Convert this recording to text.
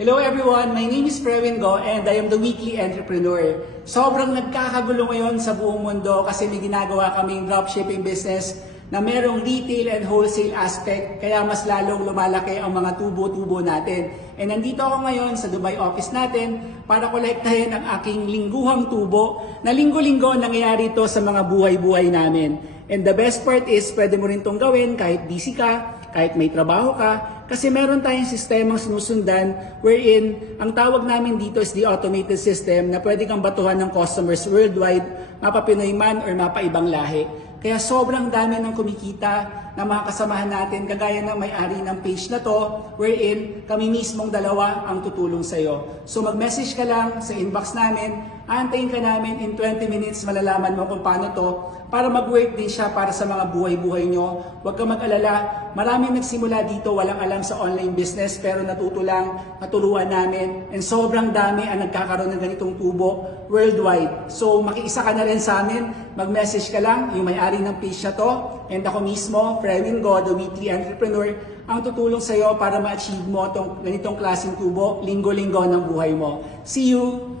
Hello everyone, my name is Frewin Go and I am the Weekly Entrepreneur. Sobrang nagkakagulo ngayon sa buong mundo kasi may ginagawa kaming dropshipping business na merong retail and wholesale aspect kaya mas lalong lumalaki ang mga tubo-tubo natin. And nandito ako ngayon sa Dubai office natin para kolektahin ang aking lingguhang tubo na linggo-linggo nangyayari ito sa mga buhay-buhay namin. And the best part is pwede mo rin itong gawin kahit busy ka, kahit may trabaho ka, kasi meron tayong sistemang sinusundan wherein ang tawag namin dito is the automated system na pwede kang batuhan ng customers worldwide, mapa Pinoy man or mapa ibang lahi. Kaya sobrang dami ng kumikita ng mga kasamahan natin kagaya ng may-ari ng page na to wherein kami mismong dalawa ang tutulong sa iyo. So mag-message ka lang sa inbox namin, aantayin ka namin in 20 minutes malalaman mo kung paano to para mag-work din siya para sa mga buhay-buhay nyo. Huwag kang mag-alala, maraming nagsimula dito walang alam sa online business pero natuto lang, naturuan namin and sobrang dami ang nagkakaroon ng ganitong tubo worldwide. So makiisa ka na rin sa amin, mag-message ka lang, yung may-ari ng page na to and ako mismo, Frewin Go, the Weekly Entrepreneur, ang tutulong sa iyo para ma-achieve mo itong ganitong klaseng tubo linggo-linggo ng buhay mo. See you!